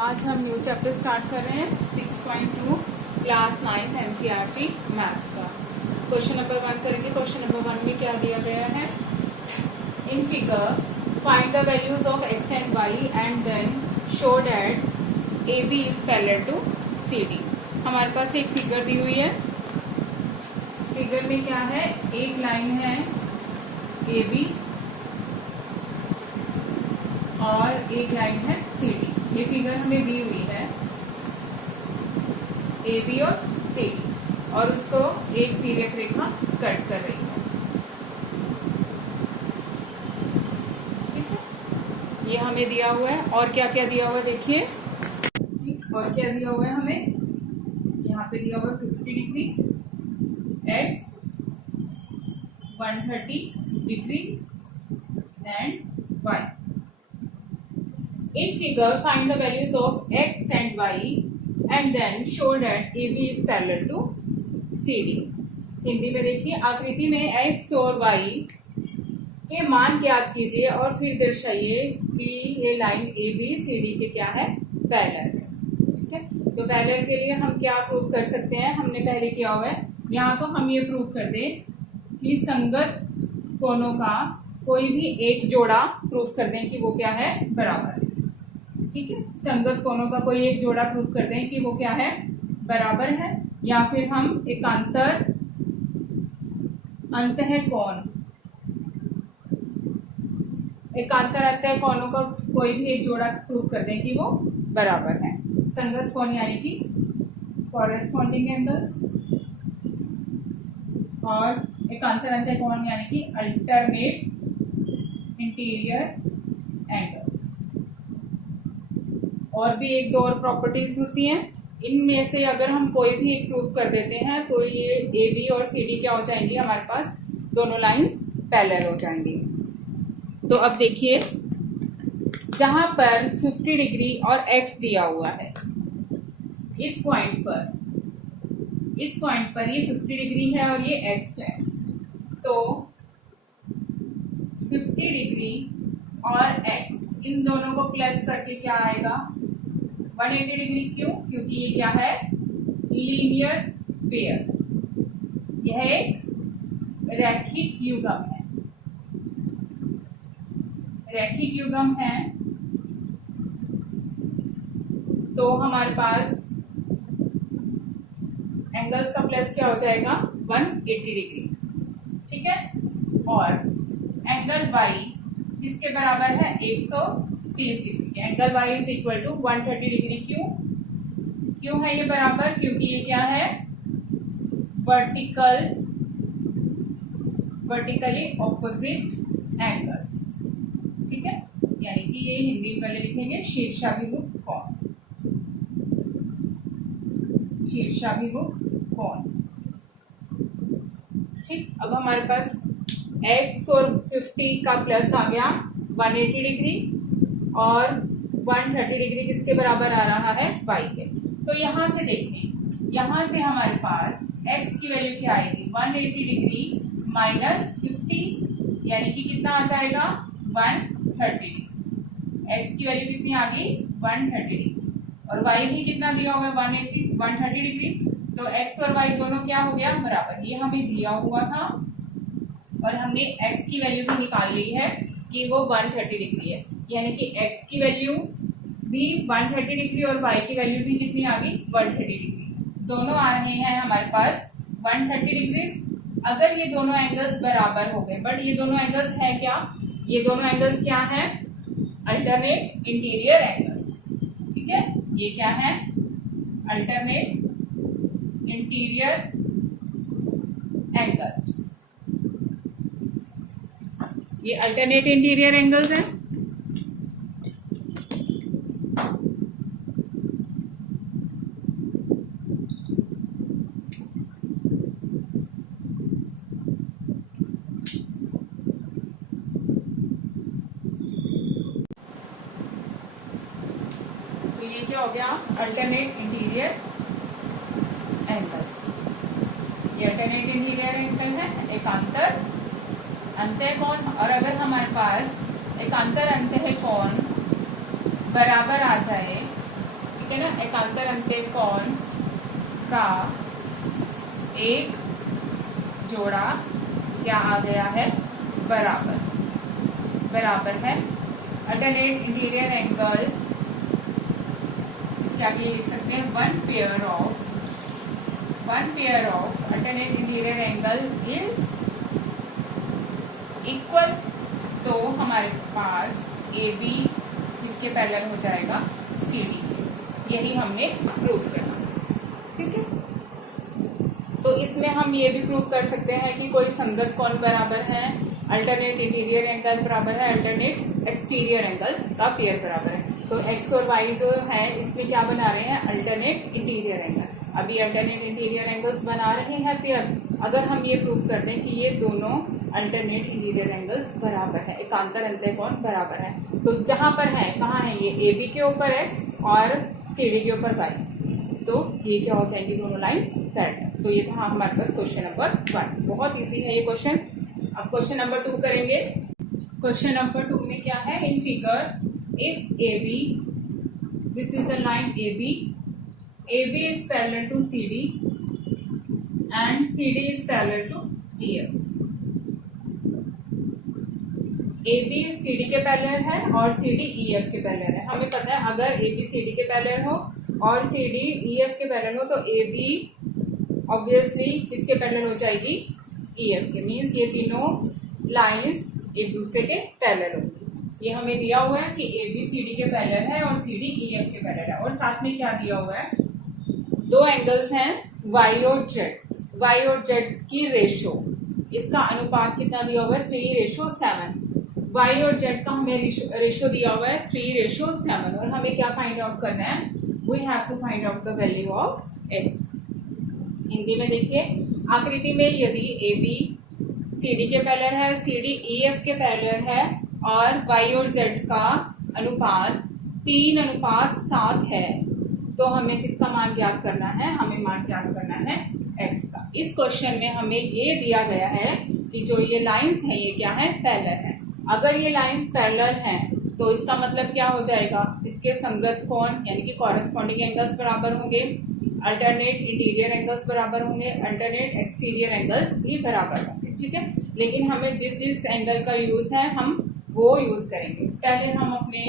आज हम new chapter start कर रहे हैं 6.2 क्लास 9 एनसीईआरटी मैथ्स का। क्वेश्चन नंबर 1 करेंगे। क्वेश्चन नंबर 1 में क्या दिया गया है? In figure find the values of X and Y and then show that A B is parallel to C D. हमारे पास एक फिगर दी हुई है। फिगर में क्या है? एक लाइन है ए बी और एक लाइन है सी डी। ये फिगर हमें दी हुई है ए बी और सी डी, और उसको एक तिर्यक रेखा कट कर रही है। ठीक है, ये हमें दिया हुआ है। और क्या क्या दिया हुआ है देखिए। और क्या दिया हुआ है हमें? यहाँ पे दिया हुआ है 50 degree, x 130 degree and y. In figure, find the values of x and y and then show that AB is parallel to CD। Hindi में देखिए, आकृति में x और y के मान ज्ञात कीजिए और फिर दर्शाइए कि ये लाइन AB CD के क्या है? पैरेलल है। ठीक है, तो पैरेलल के लिए हम क्या प्रूव कर सकते हैं? हमने पहले किया हुआ है। यहाँ तो हम ये प्रूव कर दें कि संगत कोणों का कोई भी एक जोड़ा प्रूफ कर दें कि वो क्या है? बराबर है। ठीक है, संगत कोणों का कोई एक जोड़ा प्रूफ कर दें कि वो क्या है? बराबर है। या फिर हम एकांतर अंतः कोणों का कोई भी एक जोड़ा प्रूफ कर दें कि वो बराबर है। संगत कोण यानी कि कॉरेस्पॉन्डिंग एंगल्स, और एकांतर अंतः कोण यानी कि अल्टरनेट इंटीरियर एंगल्स। और भी एक दो और प्रॉपर्टीज होती हैं। इनमें से अगर हम कोई भी एक प्रूफ कर देते हैं तो ये ए बी और सी डी क्या हो जाएंगी? हमारे पास दोनों लाइंस पैरेलल हो जाएंगी। तो अब देखिए, जहां पर 50 डिग्री और एक्स दिया हुआ है, इस पॉइंट पर ये 50 डिग्री है और ये एक्स है। तो 50 डिग्री और एक्स इन दोनों को प्लस करके क्या आएगा? 180 डिग्री। क्यों? क्योंकि ये क्या है? Linear pair. यह एक रैखिक युग्म है। रैखिक युग्म है तो हमारे पास एंगल्स का प्लस क्या हो जाएगा? 180 डिग्री। ठीक है, और एंगल वाई किसके बराबर है? 130 degree. Angle y is equal to 130 degree. क्यों है ये बराबर? क्योंकि ये क्या है? Vertically opposite angles. ठीक है, यानी कि ये हिंदी में पहले लिखेंगे शीर्षाभिमुख कोण। शीर्षाभिमुख कोण। ठीक, अब हमारे पास x और 50 का प्लस आ गया 180 डिग्री, और 130 डिग्री किसके बराबर आ रहा है? y के। तो यहाँ से देखें, यहाँ से हमारे पास x की वैल्यू क्या आएगी? 180 डिग्री माइनस 50, यानी कि कितना आ जाएगा? 130 डिग्री। x की वैल्यू कितनी आ गई? 130 डिग्री। और y भी कितना दिया हुआ है? 130 डिग्री। तो x और y दोनों क्या हो गया? बराबर। ये हमें दिया हुआ था और हमने x की वैल्यू भी निकाल ली है कि वो 130 डिग्री है। यानी कि x की वैल्यू भी 130 डिग्री और y की वैल्यू भी कितनी आ गई? 130 डिग्री। दोनों आ रहे हैं हमारे पास 130 डिग्री। अगर ये दोनों एंगल्स बराबर हो गए, बट ये दोनों एंगल्स है क्या? ये दोनों एंगल्स क्या है? Alternate interior angles. ठीक है, ये क्या है? Alternate interior angles. ये अल्टरनेट इंटीरियर एंगल्स हैं। तो ये क्या हो गया? Alternate interior angle. ये अल्टरनेट इंटीरियर एंगल है। एकांतर अंतः कोण, और अगर हमारे पास एकांतर अंतः कोण बराबर आ जाए ठीक है ना। एकांतर अंत्य कोण का एक जोड़ा क्या आ गया है, बराबर, बराबर है। अल्टरनेट इंटीरियर एंगल, इसके आगे लिख सकते हैं one pair of alternate interior angle is equal, तो हमारे पास ए बी इसके पैरेलल हो जाएगा सी डी के। यही हमने प्रूव करना, ठीक है। तो इसमें हम ये भी प्रूव कर सकते हैं कि कोई संगत कोण बराबर है, अल्टरनेट इंटीरियर एंगल बराबर है, अल्टरनेट एक्सटीरियर एंगल का पेयर बराबर है। तो एक्स और वाई जो है इसमें क्या बना रहे हैं, अल्टरनेट इंटीरियर एंगल। अभी अल्टरनेट इंटीरियर एंगल्स बना रहे हैं पेयर। अगर हम ये प्रूव कर दें कि ये दोनों अल्टरनेट इंटीरियर एंगल्स बराबर है, एकांतर अंत्य कोण बराबर है, तो जहां पर है, कहाँ है, ये ए बी के ऊपर एक्स और सी डी के ऊपर वाई, तो ये क्या हो जाएंगी, दोनों लाइंस पैरेलल। तो ये था हमारे पास क्वेश्चन नंबर 1। बहुत इजी है ये क्वेश्चन। अब क्वेश्चन नंबर 2 करेंगे। क्वेश्चन नंबर 2 में क्या है, in figure if A B, this is a line A B is parallel to C D and C D is parallel to E F. A B C D के parallel है और C D E F के parallel है। हमें पता है अगर A B C D के पैरेलल हो और सी डी ई एफ के पैरेलल हो तो ए बी ऑब्वियसली किसके पैरेलल हो जाएगी, ई एफ के। मीन्स ये तीनों लाइंस एक दूसरे के पैरेलल होंगी। ये हमें दिया हुआ है कि ए बी सी डी के पैरेलल है और सी डी ई एफ के पैरेलल है। और साथ में क्या दिया हुआ है, दो एंगल्स हैं वाई और जेड। वाई और जेड की रेशो, इसका अनुपात कितना दिया हुआ है, 3:7। वाई और जेड का हमें रेशो दिया हुआ है 3:7 और हमें क्या फाइंड आउट करना है, we have to find out the value of x. Hindi में देखिए, आकृति में यदि ए बी सी डी के पैरेलल है, सी डी ई एफ के पैरेलल है और वाई और जेड का अनुपात 3:7 है, तो हमें किसका मान ज्ञात करना है, हमें मान ज्ञात करना है एक्स का। इस क्वेश्चन में हमें ये दिया गया है कि जो ये लाइंस हैं ये क्या है, पैरेलल है। अगर ये लाइंस पैरेलल हैं तो इसका मतलब क्या हो जाएगा, इसके संगत कोण यानी कि कॉरेस्पॉन्डिंग एंगल्स बराबर होंगे, अल्टरनेट इंटीरियर एंगल्स बराबर होंगे, अल्टरनेट एक्सटीरियर एंगल्स भी बराबर होंगे, ठीक है। लेकिन हमें जिस एंगल का यूज है हम वो यूज करेंगे। पहले हम अपने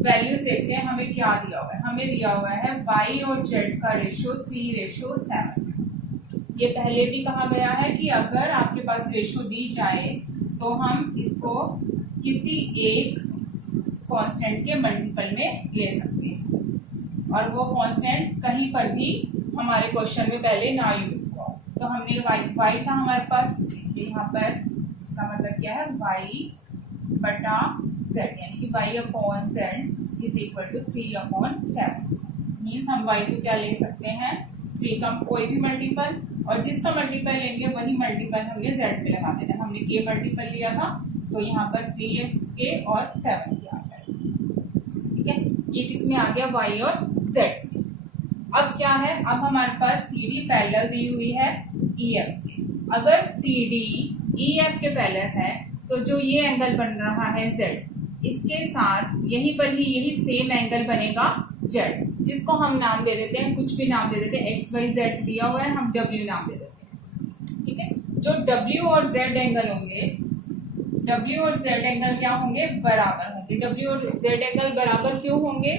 वैल्यू देखते हैं, हमें क्या दिया हुआ है। हमें दिया हुआ है वाई और जेड का रेशो 3:7। ये पहले भी कहा गया है कि अगर आपके पास रेशो दी जाए तो हम इसको किसी एक कांस्टेंट के मल्टीपल में ले सकते हैं और वो कांस्टेंट कहीं पर भी हमारे क्वेश्चन में पहले ना यूज हो। तो हमने वाई था हमारे पास, यहाँ पर इसका मतलब क्या है, वाई बटा जेड यानी कि y upon z is equal to 3/7। Means हम वाई को क्या ले सकते हैं, 3 का कोई भी मल्टीपल, और जिसका मल्टीपल लेंगे वही मल्टीपल हमने जेड पे लगा देना। हमने के मल्टीपल लिया था तो यहाँ पर 3 और 7 की आ जाएगी, ठीक है। ये किसमें आ गया, वाई और जेड। अब क्या है, अब हमारे पास सी डी पैरेलल दी हुई है ई एफ के। अगर सी डी ई एफ के पैरेलल है तो जो ये एंगल बन रहा है जेड, इसके साथ यहीं पर ही यही सेम एंगल बनेगा जेड, जिसको हम नाम दे देते हैं, कुछ भी नाम दे देते हैं, एक्स वाई जेड दिया हुआ है, हम डब्ल्यू नाम दे देते हैं, ठीक है। जो डब्ल्यू और जेड एंगल होंगे, डब्ल्यू और जेड एंगल क्या होंगे, बराबर होंगे। डब्ल्यू और जेड एंगल बराबर क्यों होंगे,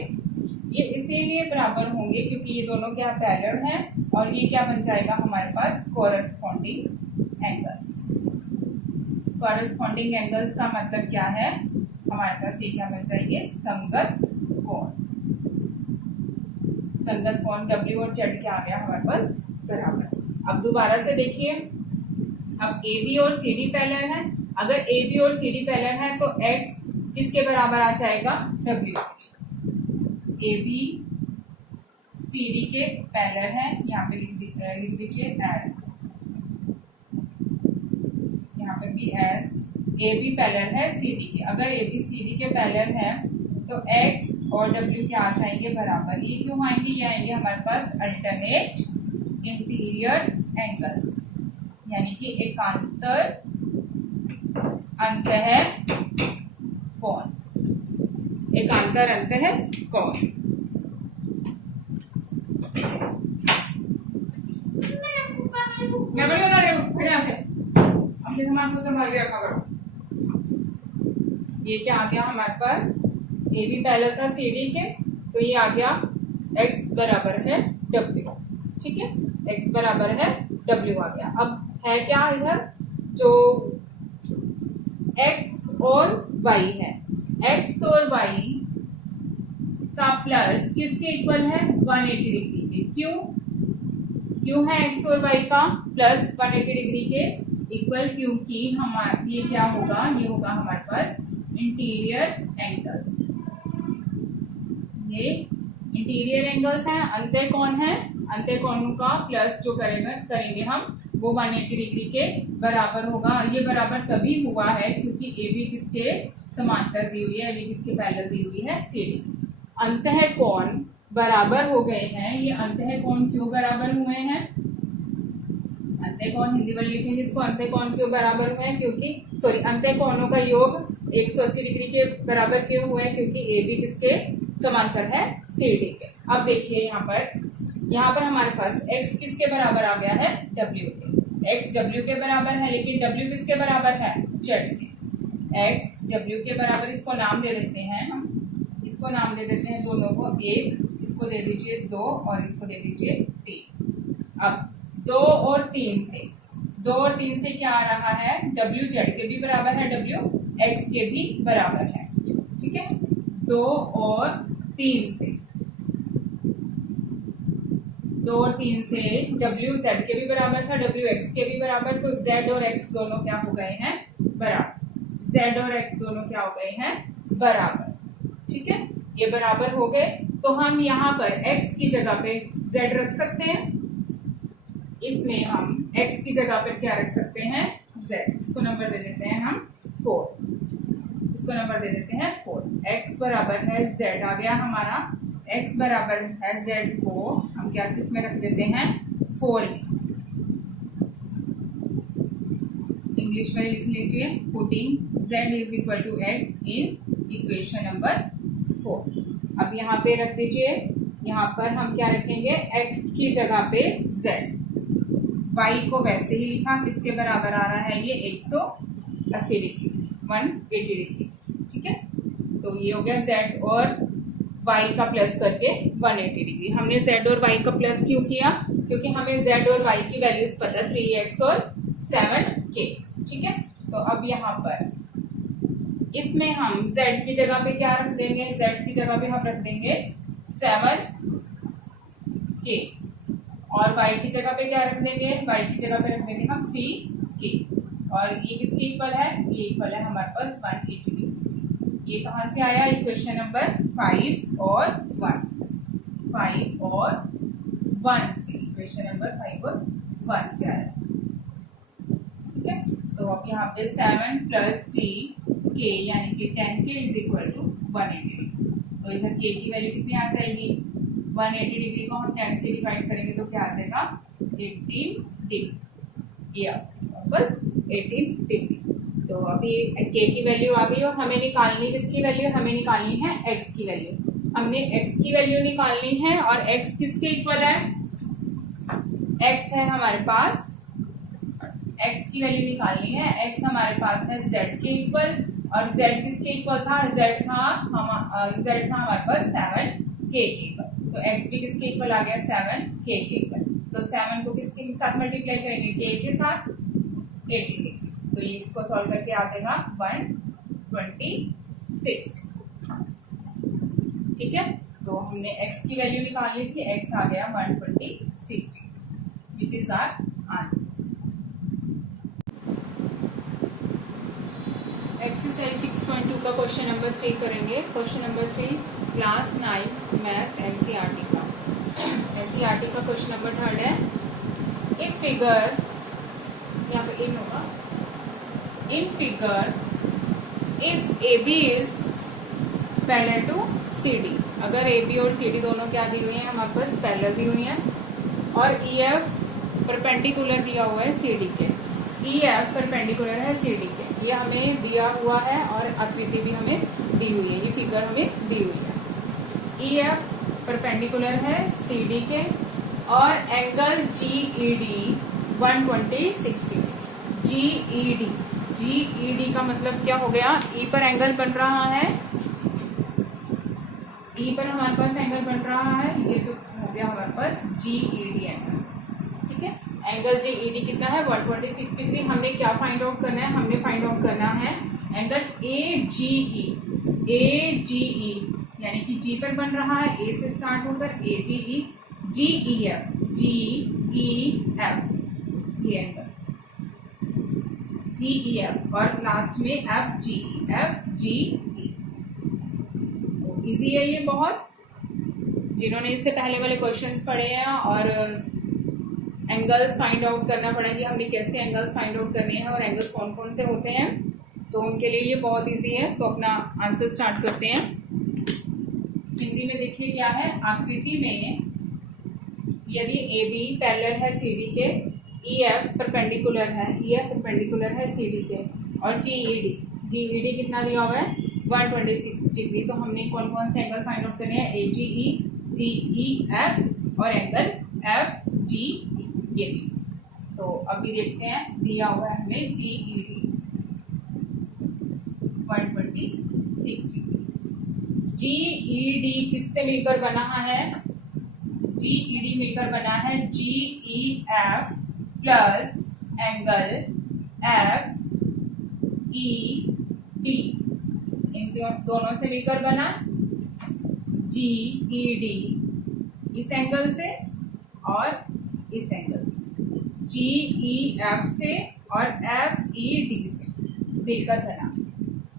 ये इसीलिए बराबर होंगे क्योंकि ये दोनों क्या पैरेलल हैं और ये क्या बन जाएगा हमारे पास, कोरेस्पॉन्डिंग एंगल्स। कोरेस्पॉन्डिंग एंगल्स का मतलब क्या है, हमारे पास ये क्या बन जाएंगे, संगत कोण। संगत कोण डब्ल्यू और जेड क्या आ गया हमारे पास, बराबर। अब दोबारा से देखिए, अब ए बी और सी डी पैरेलल है। अगर ए बी और सी डी पैरेलल है तो एक्स किसके बराबर आ जाएगा, डब्ल्यू। ए बी सी डी के पैरेलल है, यहाँ पे लिख दीजिए एज, यहाँ पे भी एज। ए बी पैरेलल है सी डी के। अगर ए बी सी डी के पैरेलल है तो एक्स और डब्ल्यू क्या आ जाएंगे, बराबर। ये क्यों आएंगे, ये आएंगे हमारे पास अल्टरनेट इंटीरियर एंगल्स यानी कि एकांतर अंतः कोण। एकांतर समांतर अंत है कौन। मैं बड़ी बता रही हूँ यहाँ से, अपने सामान को संभाल के रखा करो। ये क्या आ गया हमारे पास, ए बी पैरेलल था सी डी के, तो ये आ गया x बराबर है w। ठीक है, x बराबर है w आ गया। अब है क्या इधर, जो x और y है, x और y का प्लस किसके इक्वल है, 180 डिग्री के। क्यों है x और y का प्लस 180 डिग्री के इक्वल, क्योंकि हमारे ये क्या होगा, ये होगा हमारे पास इंटीरियर एंगल्स। ये इंटीरियर एंगल्स हैं, अंतः कोण है, अंतः कोणों का प्लस जो करेंगे हम वो 180 डिग्री के बराबर होगा। ये बराबर तभी हुआ है क्योंकि ए बी किसके समांतर दी हुई है, ए बी किसके पैरेलल दी हुई है, सी डी। अंतः कोण बराबर हो गए हैं। ये अंतः कोण क्यों बराबर हुए हैं, अंतः कोण हिंदी वाले लिखेंगे इसको, अंतः कोण क्यों बराबर हुए हैं, क्योंकि अंतः कोणों का योग 180 डिग्री के बराबर क्यों हुए हैं, क्योंकि ए बी किसके समांतर है, सी डी के। अब देखिए यहाँ पर हमारे पास x किसके बराबर आ गया है, w के। x w के बराबर है, लेकिन w किसके बराबर है, z के। x w के बराबर, इसको नाम दे देते हैं हम, इसको नाम दे देते हैं दोनों को, एक इसको दे दीजिए 2 और इसको दे दीजिए 3। अब 2 और 3 से क्या आ रहा है, w z के भी बराबर है, w x के भी बराबर है। ठीक है, 2 और 3 से w z के भी बराबर था, w x के भी बराबर, तो z और x दोनों क्या हो गए हैं, बराबर। z और x दोनों क्या हो गए हैं, बराबर। ठीक है, ये बराबर हो गए, तो हम यहाँ पर x की जगह पे z रख सकते हैं, इसमें हम x की जगह पर क्या रख सकते हैं, z। इसको नंबर दे देते हैं हम 4, इसको नंबर दे देते हैं 4। x बराबर है z आ गया हमारा, x बराबर है z को हम क्या किस में रख देते हैं, 4 में। इंग्लिश में लिख लीजिए, putting z is equal to x in equation number 4। अब यहाँ पे रख दीजिए, यहाँ पर हम क्या रखेंगे, x की जगह पे z, y को वैसे ही लिखा, किसके बराबर आ रहा है, ये 180 डिग्री, 180 डिग्री। ठीक है, तो ये हो गया z और y का प्लस करके 180 डिग्री। हमने z और y का प्लस क्यों किया, क्योंकि हमें z और y की वैल्यूज पता, 3x और 7k। ठीक है, तो अब यहाँ पर इसमें हम z की जगह पे क्या रख देंगे, z की जगह पे हम रख देंगे 7k, और y की जगह पे क्या रख देंगे, y की जगह पे रख देंगे हम 3k, और ये किसके इक्वल है, ये इक्वल है हमारे पास 180 डिग्री। ये कहाँ से आया, इक्वेशन नंबर 5 और 1 से, 5 और 1 से, इक्वेशन नंबर 5 और 1 से आया। ठीक है, तो अब यहाँ पे 7 + 3k यानी कि 10k is equal to 180 degree. तो इधर k की वैल्यू कितनी आ जाएगी, 180 डिग्री को हम 10 से डिवाइड करेंगे तो क्या आ जाएगा, 18 डिग्री। ये बस 18 डिग्री। तो अभी k की वैल्यू आ गई, और हमें निकालनी किसकी वैल्यू, हमें निकालनी है x की वैल्यू। हमने x की वैल्यू निकालनी है, और x किसके इक्वल है, x है हमारे पास, x की वैल्यू निकालनी है, x हमारे पास है z के इक्वल, और z किसके इक्वल था, z था हमारे पास 7k के इक्वल। तो x भी किसके इक्वल आ गया, 7k के इक्वल। तो 7 को किसके साथ मल्टीप्लाई करेंगे, k के साथ, 80। तो ये इसको सॉल्व करके आ जाएगा 126। ठीक है, तो हमने x की वैल्यू निकालनी थी, x आ गया 126, which is our answer. Exercise 6.2 का क्वेश्चन नंबर 3 करेंगे। Question number 3 class 9 maths NCERT का, एनसीईआरटी का क्वेश्चन नंबर 3 है। इफ फिगर, यहाँ पे इन होगा, in figure if A B is parallel to C D, अगर ए बी और सी डी दोनों क्या दी हुई है, हमारे पास पैरेलल दी हुई है, और ई एफ परपेंडिकुलर दिया हुआ है सी डी के, ई एफ परपेंडिकुलर है सी डी के, ये हमें दिया हुआ है, और आकृति भी हमें दी हुई है, ये फिगर हमें दी हुई है। ई एफ परपेंडिकुलर है सी डी के और angle G E D 126 degree. G E D का मतलब क्या हो गया, ई पर एंगल बन रहा है, ई पर हमारे पास एंगल बन रहा है, ये तो हो गया हमारे पास जी ई डी एंगल, ठीक है। एंगल जी ई डी कितना है 126 डिग्री। हमने क्या फाइंड आउट करना है, हमने फाइंड आउट करना है एंगल ए जी ई यानी कि जी पर बन रहा है, ए से स्टार्ट होकर ए जी ई, जी ई एफ ये एंगल जी ई एफ और लास्ट में एफ जी ई। इजी है ये बहुत, जिन्होंने इससे पहले वाले क्वेश्चंस पढ़े हैं और एंगल्स फाइंड आउट करना पड़ेंगे, हमने कैसे एंगल्स फाइंड आउट करने हैं और एंगल्स कौन कौन से होते हैं, तो उनके लिए ये बहुत इजी है। तो अपना आंसर स्टार्ट करते हैं। हिंदी में देखिए क्या है, आकृति में यदि ए बी पैरेलल है सी डी के, ई एफ परपेंडिकुलर है सी डी के और जी ई डी कितना दिया हुआ है 126 डिग्री। तो हमने कौन कौन से एंगल फाइंड आउट करने हैं, ए जी ई एफ और एंगल एफ जी ये भी। तो अभी देखते हैं, दिया हुआ है हमें जी E D 126 degree. G E D किससे मिलकर बना है, जी ई डी मिलकर बना है G E F plus angle F E D, इन दोनों से मिलकर बना जी ई डी इस एंगल से और इस एंगल से, जी ई एफ से और एफ ई डी से मिलकर बना,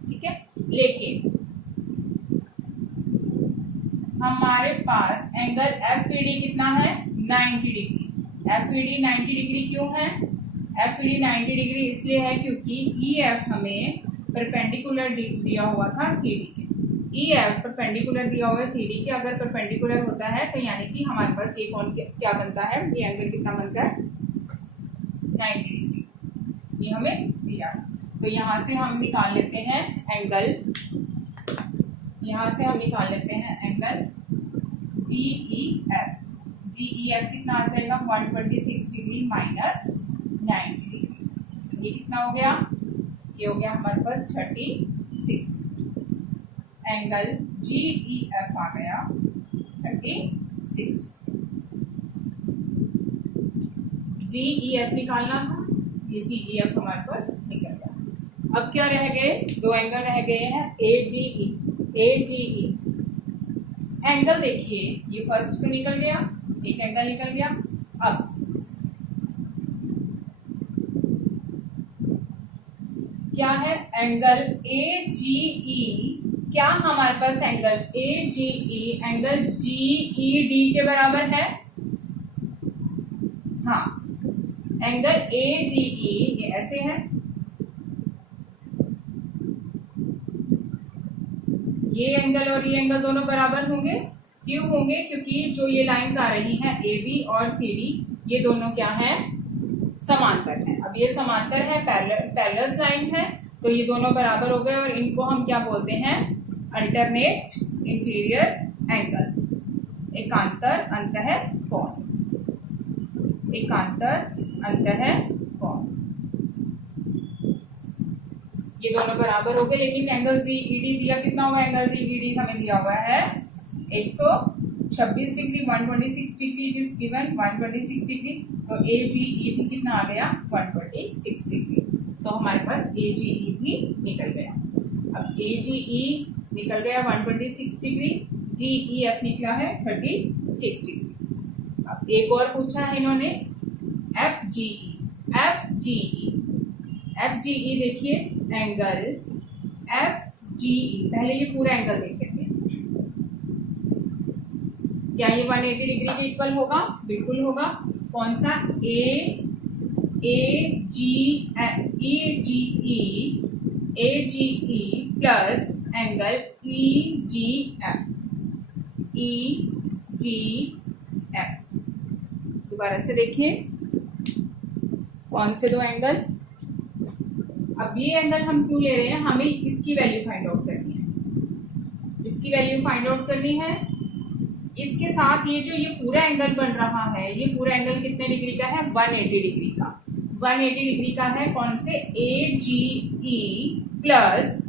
ठीक है। लेकिन हमारे पास एंगल एफ ई डी कितना है 90 degree. F E D 90 degree क्यों है, एफ ई डी 90 डिग्री इसलिए है क्योंकि ई एफ हमें परपेंडिकुलर दिया हुआ था सी डी के, ई एफ परपेंडिकुलर दिया हुआ है सी डी के। अगर परपेंडिकुलर होता है तो यानी कि हमारे पास ये कौन क्या बनता है, ये एंगल कितना बनता है 90 डिग्री, ये हमें दिया। तो यहाँ से हम निकाल लेते हैं angle, angle G E F कितना आ जाएगा 126 डिग्री माइनस 90 डिग्री, ये कितना हो गया, ये हो गया हमारे पास 36। एंगल जी ई एफ आ गया 36। जी ई एफ निकालना था, ये जी ई एफ हमारे पास निकल गया। अब क्या रह गए, दो एंगल रह गए हैं ए जी ई। एंगल देखिए ये फर्स्ट पे निकल गया, एक एंगल निकल गया। अब क्या है एंगल ए जी ई, क्या हमारे पास angle A G E angle G E D के बराबर है, हाँ एंगल ए जी ई ये ऐसे है, ये एंगल और ये एंगल दोनों बराबर होंगे, क्यों होंगे, क्योंकि जो ये लाइंस आ रही हैं ए बी और सी डी ये दोनों क्या है समांतर है। अब ये समांतर है, पैरेलल लाइन है, तो ये दोनों बराबर हो गए और इनको हम क्या बोलते हैं अल्टरनेट इंटीरियर एंगल्स, एकांतर अंतः कोण। ये दोनों बराबर हो गए, लेकिन एंगल जी ई डी दिया कितना हुआ, एंगल जी ई डी हमें दिया हुआ है 126 degree, 126 degree it is given 126 degree. तो ए जी ई भी कितना आ गया 126 डिग्री, तो हमारे पास ए जी ई भी निकल गया। अब ए जी ई निकल गया 126 डिग्री, जी ई एफ निकला है 36 डिग्री। अब एक और पूछा है इन्होंने एफ जी ई देखिए एंगल एफ जी ई, पहले ये पूरा एंगल देख लेते हैं, क्या ये 180 डिग्री के इक्वल होगा, बिल्कुल होगा। कौन सा ए G E plus angle E जी एफ। दोबारा से देखिए कौन से दो एंगल, अब ये एंगल हम क्यों ले रहे हैं, हमें इसकी वैल्यू फाइंड आउट करनी है। इसकी वैल्यू फाइंड आउट करनी है। इसके साथ ये जो ये पूरा एंगल बन रहा है, ये पूरा एंगल कितने डिग्री का है? 180 डिग्री का। 180 डिग्री का है कौन से? AGE plus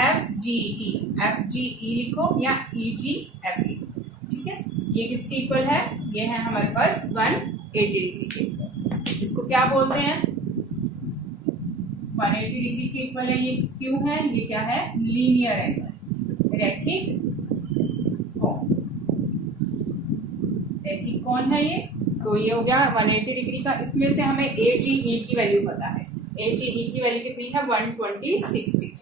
FGE। FGE लिखो या EGF लिखो, ठीक है। ये किसके इक्वल है? ये है हमारे पास 180 डिग्री के इक्वल। इसको क्या बोलते हैं? 180 डिग्री के इक्वल है। ये क्यों है? ये क्या है? लीनियर एंगल, रैखिक कोण। रैखिक कोण है ये। तो ये हो गया 180 डिग्री का। इसमें से हमें AGE की वैल्यू पता है। AGE की वैल्यू कितनी है? 126 डिग्री।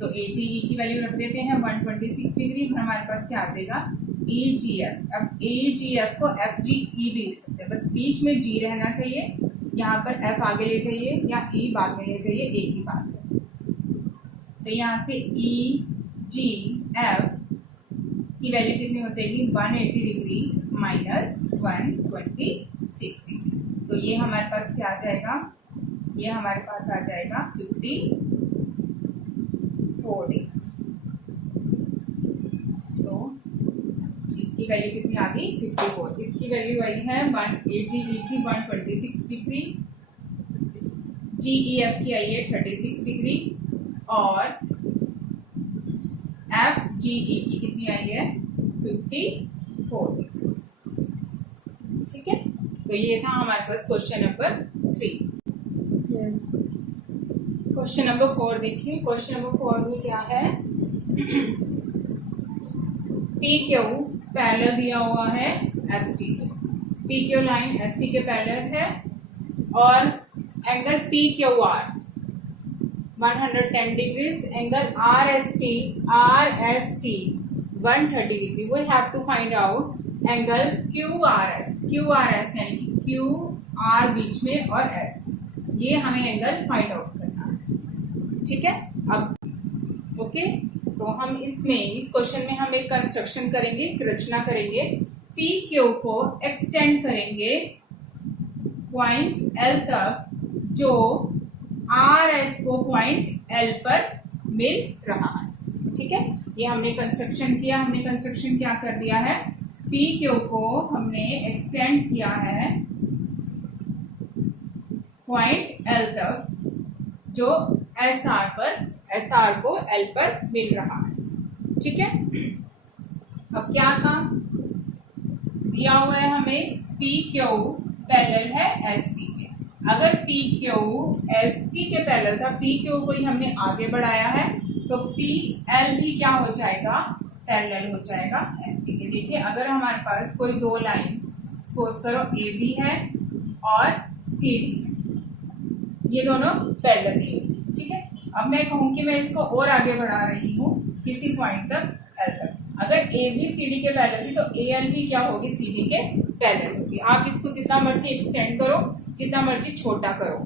तो AGE की वैल्यू रख देते हैं 126 डिग्री। हमारे पास क्या आ जाएगा? EGF। अब AGF को FGE भी लिख सकते हैं, बस बीच में G रहना चाहिए। यहाँ पर F आगे ले जाइए या E बाद में ले जाइए, एक ही बात है। तो यहाँ से EGF की वैल्यू कितनी हो जाएगी? 180 डिग्री माइनस 126 डिग्री। तो ये हमारे पास क्या आ जाएगा? ये हमारे पास आ जाएगा 54 डिग्री। तो इसकी वैल्यू कितनी आ गई? 54। इसकी वैल्यू आई है AGE की 126 डिग्री, GEF की आई है 36 डिग्री और FGE की कितनी आई है? 54 डिग्री। ठीक है। तो ये था हमारे पास question number 3। Yes, question number 4 देखिए। क्वेश्चन नंबर 4 में क्या है? PQ पैरेलल दिया हुआ है ST के। PQ लाइन ST के पैरेलल है और angle PQR 110 degrees, angle RST 130 degree. We have to find out angle QRS यानी कि QR बीच में और S, ये हमें एंगल फाइंड आउट करना है। ठीक है। अब ओके, तो हम इसमें इस क्वेश्चन में हम एक कंस्ट्रक्शन करेंगे, एक रचना करेंगे। PQ को एक्सटेंड करेंगे पॉइंट L तक, जो RS को पॉइंट L पर मिल रहा है। ठीक है, ये हमने कंस्ट्रक्शन किया। हमने कंस्ट्रक्शन क्या कर दिया है? PQ को हमने एक्सटेंड किया है पॉइंट L तक, जो SR को L पर मिल रहा है। ठीक है। अब क्या था दिया हुआ है हमें? PQ पैरेलल है ST के। अगर PQ ST के पैरेलल था, PQ को ही हमने आगे बढ़ाया है, तो PL भी क्या हो जाएगा? पैरेलल हो जाएगा ST के। देखिए, अगर हमारे पास कोई दो लाइंस सपोज करो AB है और CD है, ये दोनों पैरेलल दी हुई है। ठीक है। अब मैं कहूँ कि मैं इसको और आगे बढ़ा रही हूँ किसी पॉइंट तक L तक। अगर AB CD के पैरेलल थी तो AL भी क्या होगी? CD के पैरेलल होगी। आप इसको जितना मर्जी एक्सटेंड करो, जितना मर्जी छोटा करो।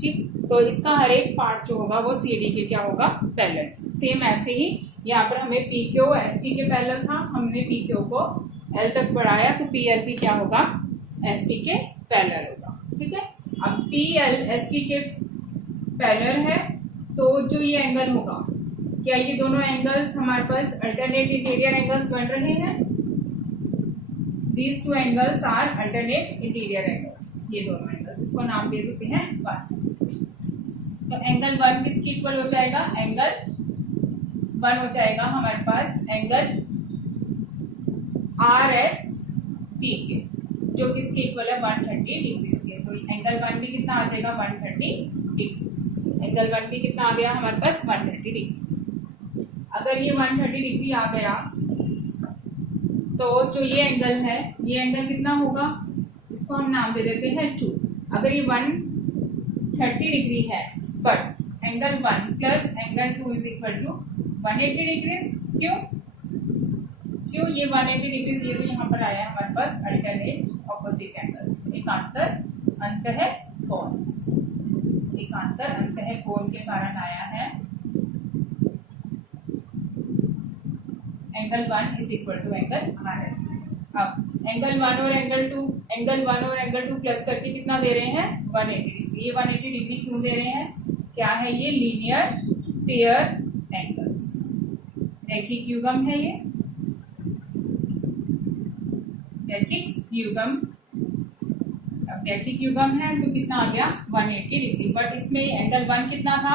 ठीक, तो इसका हर एक पार्ट जो होगा वो CD के क्या होगा? पैरेलल। सेम ऐसे ही यहाँ पर हमें PQ ST के पैरेलल था, हमने PQ को L तक बढ़ाया, तो PL भी क्या होगा? ST के पैरेलल होगा। ठीक है। अब PL ST के पैरेलल है, तो जो ये एंगल होगा, क्या ये दोनों एंगल्स हमारे पास अल्टरनेट इंटीरियर एंगल्स बन रहे हैं? These two angles are alternate interior angles। ये दोनों एंगल्स, इसको नाम दे देते हैं 1। तो एंगल 1 किसके इक्वल हो जाएगा? एंगल 1 हो जाएगा हमारे पास एंगल RST के, जो किसके इक्वल है? 130 डिग्रीज के। तो एंगल 1 भी कितना आ जाएगा? 130 डिग्रीज। एंगल 1 भी कितना आ गया हमारे पास? 130 डिग्री। अगर ये 130 डिग्री आ गया, तो जो ये एंगल है, ये एंगल कितना होगा? इसको हम नाम दे देते हैं 2। अगर ये 130 डिग्री है, but angle 1 plus angle 2 is equal to 180 degrees. क्यों? ये 180 डिग्रीज ये तो यहाँ पर आया हमारे पास अल्टरनेट ऑपोजिट एंगल्स, एकांतर अंतः कोण। एकांतर अंतः कोण के कारण आया है angle 1 is equal to angle RST। अब एंगल 1 और एंगल 2 प्लस करके कितना दे रहे हैं? 180 डिग्री। ये 180 डिग्री क्यों दे रहे हैं? क्या है ये? Linear pair angles. रैखिक युग्म है ये, रैखिक युग्म। अब रैखिक युग्म है तो कितना आ गया 180 डिग्री, बट इसमें एंगल 1 कितना था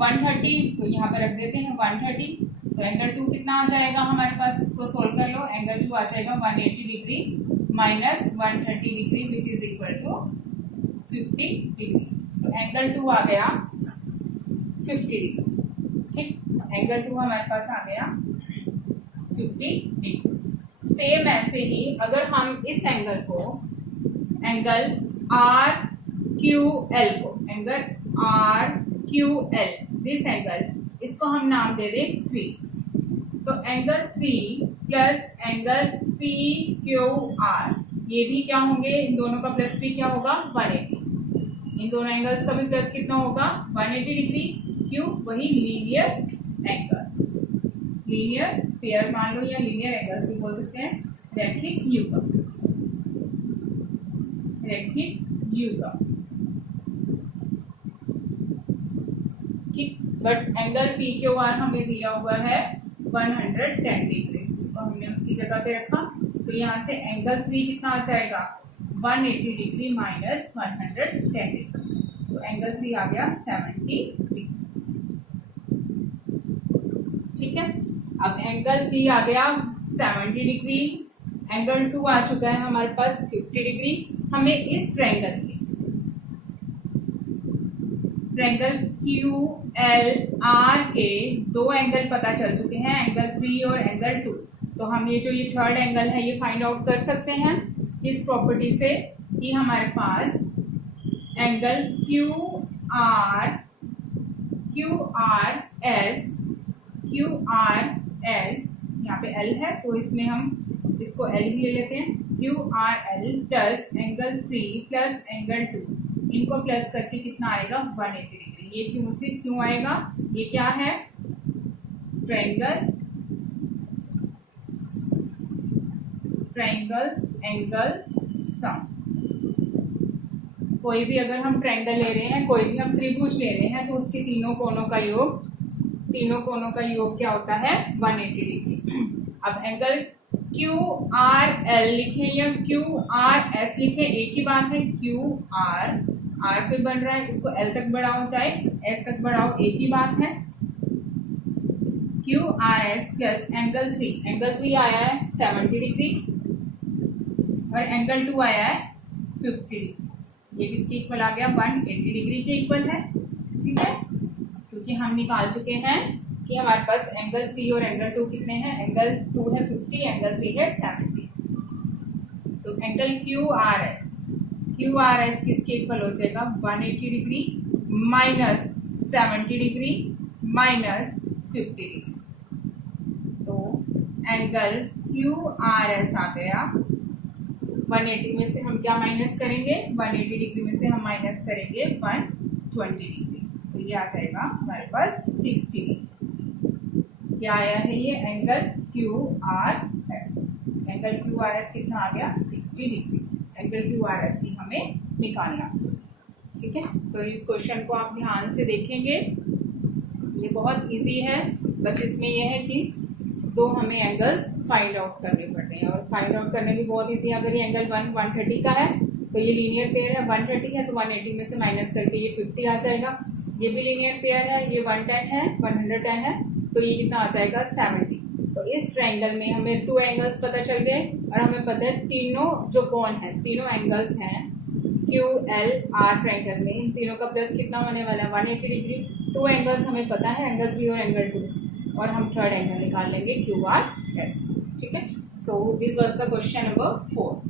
130, तो यहाँ पे रख देते हैं 130। तो एंगल 2 कितना आ जाएगा हमारे पास, इसको सोल्व कर लो। एंगल 2 आ जाएगा 180 degree minus 130 degree which is equal to 50 degree. तो एंगल 2 आ गया 50 डिग्री। ठीक, एंगल 2 हमारे पास आ गया 50 डिग्री। सेम ऐसे ही अगर हम इस एंगल को एंगल आर क्यू एल को, angle R Q L, this angle, इसको हम नाम दे दें 3। तो angle 3 plus angle P Q R, ये भी क्या होंगे, इन दोनों का प्लस भी क्या होगा 180। इन दोनों एंगल्स का भी प्लस कितना होगा 180 डिग्री। क्यों, वही लीनियर एंगल्स, लीनियर पेयर मान लो या लीनियर एंगल्स भी बोल सकते हैं, रैखिक युग्म, रैखिक युग्म। ठीक, but angle P Q are हमें दिया हुआ है 110 डिग्री, इसको हमने उसकी जगह पे रखा। तो यहाँ से एंगल 3 कितना आ जाएगा 180 डिग्री माइनस 110 डिग्री, तो एंगल 3 आ गया 70 डिग्री। ठीक है, अब एंगल 3 आ गया 70 डिग्री, एंगल 2 आ चुका है हमारे पास 50 डिग्री। हमें इस ट्रायंगल के, ट्रायंगल क्यू एल आर के दो एंगल पता चल चुके हैं, एंगल 3 और एंगल 2। तो हम ये जो ये थर्ड एंगल है ये फाइंड आउट कर सकते हैं इस प्रॉपर्टी से कि हमारे पास एंगल क्यू आर एस, यहाँ पे एल है तो इसमें हम इसको एल ही ले लेते हैं, Q R L plus angle 3 plus angle 2, इनको प्लस करके कितना आएगा 180 डिग्री। ये क्यों से क्यों आएगा, ये क्या है ट्रायंगल्स एंगल्स सम। कोई भी अगर हम ट्रायंगल ले रहे हैं, कोई भी हम त्रिभुज ले रहे हैं, तो उसके तीनों कोनों का योग क्या होता है 180 डिग्री। अब एंगल क्यू आर एल लिखें या क्यू आर एस लिखें, एक ही बात है। क्यू आर पे बन रहा है, इसको एल तक बढ़ाओ चाहे एस तक बढ़ाओ, एक ही बात है। Q R S plus angle 3 आया है 70 डिग्री और एंगल 2 आया है 50 डिग्री। ये किसके इक्वल आ गया 180 डिग्री के इक्वल है। ठीक है, क्योंकि हम निकाल चुके हैं कि हमारे पास एंगल 3 और एंगल 2 कितने हैं, एंगल 2 है 50, एंगल 3 है 70। तो एंगल क्यू आर एस किसके इक्वल हो जाएगा 180 degree minus 70 degree minus 50 degree. तो एंगल क्यू आर एस आ गया 180 में से हम क्या माइनस करेंगे, 180 डिग्री में से हम माइनस करेंगे 120 डिग्री, तो ये आ जाएगा हमारे पास 60 डिग्री। क्या आया है ये angle Q R S, angle Q R S कितना आ गया 60 degree. Angle Q R S ही हमें निकालना। ठीक है, तो इस क्वेश्चन को आप ध्यान से देखेंगे, ये बहुत इजी है। बस इसमें यह है कि दो हमें एंगल्स फाइंड आउट करने पड़ते हैं और फाइंड आउट करने भी बहुत इजी है। अगर ये एंगल 130 का है तो ये लीनियर पेयर है, 130 है तो 180 में से माइनस करके ये 50 आ जाएगा। ये भी लीनियर पेयर है, ये 110 है तो ये कितना आ जाएगा 70। तो इस ट्रायंगल में हमें 2 एंगल्स पता चल गए और हमें पता है तीनों जो कोण है, तीनों एंगल्स हैं क्यू एल आर ट्रायंगल में, इन तीनों का प्लस कितना होने वाला है 180 डिग्री। 2 एंगल्स हमें पता है, एंगल 3 और एंगल 2, और हम थर्ड एंगल निकाल लेंगे क्यू आर एस। ठीक है, so this was the question number 4।